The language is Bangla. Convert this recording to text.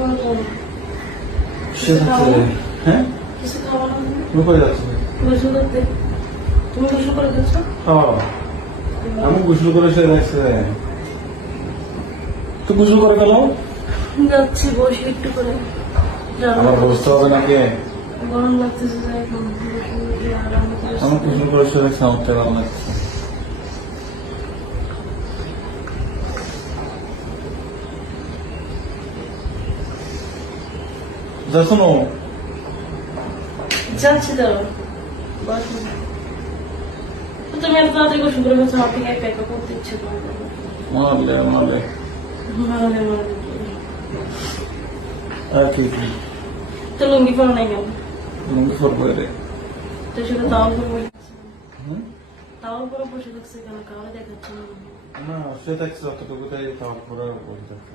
করে করো। সে থাকছে। হ্যাঁ কিছু খাওয়া না? তুমি করে যাচ্ছ? গোসল করতে? তুমি গোসল করে যাচ্ছ? আমি গোসল করে সে রাখছে। তো গোসল করে গেল। যাচ্ছি, বসে একটু করে। আমার বসতে হবে নাকি? গরম লাগতেছে, যাই এখন গোসল করে আরাম করে আমার গোসল করে সে রাখছে, আমার তো ভালো লাগছে। শোনো, যাচ্ছি দাঁড়ো। বসো। তো তুমি এত তাড়াতাড়ি গোসল করে ফেলছো, আমার থেকে একা একা করতে ইচ্ছে করে না। মারলে মারলে। আর কি তো লুঙ্গি পরো নাই কেন? লুঙ্গি ফোর করে তো সেটা তাও করে বসে থাকছে। তাও করে বসে থাকছে কেন? কাউকে দেখাচ্ছে না। না, সে থাকছে অতটুকুটাই তাও পুরো বসে থাকছে।